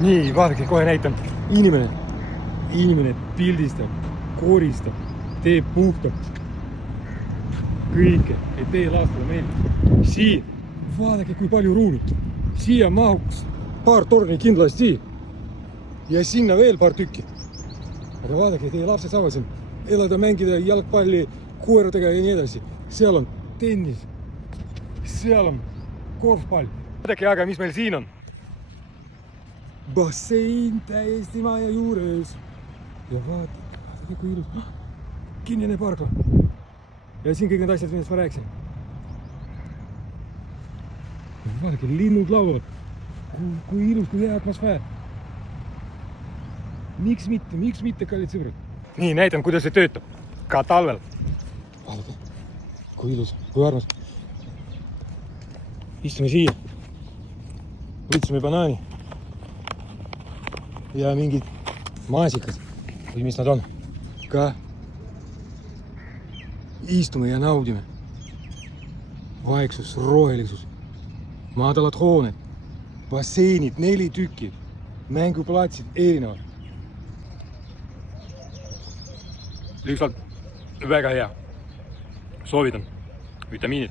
nii, vaadake, kohe näitan. Inimene pildistab, koristab, teeb puhtaks. Kõike, et teie laastada meil. Siin, vaadake, kui palju ruumi. Siia mahuks paar torni kindlasti. Ja sinna veel paar tükki. Aga vaadake, teie lapsed saavad siin elada, mängida jalgpalli, koeradega ja nii edasi. Seal on tennis. Seal on korvpall. Vaadake aga, mis meil siin on. Bassein täiesti maja juures. Ja vaadake, kui ilus. Kinnine parkla. Ja siin kõik need asjad, millest ma rääkisin. Vaadake, linnud laulavad. Kui ilus, kui hea atmosfäär. Miks mitte, kallid sõbrad? Nii, näitan, kuidas see töötab. Ka talvel. Vaadake, kui ilus, kui armas. Istume siia. Võtsime banaani. Ja mingid maasikas. Või mis nad on. Ka istume ja naudime. Vaiksus, rohelisus. Madalad hooned. Basseinid, 4 tükki. Mänguplatsid erinevad. Lihtsalt väga hea. Soovitan. Vitamiinid.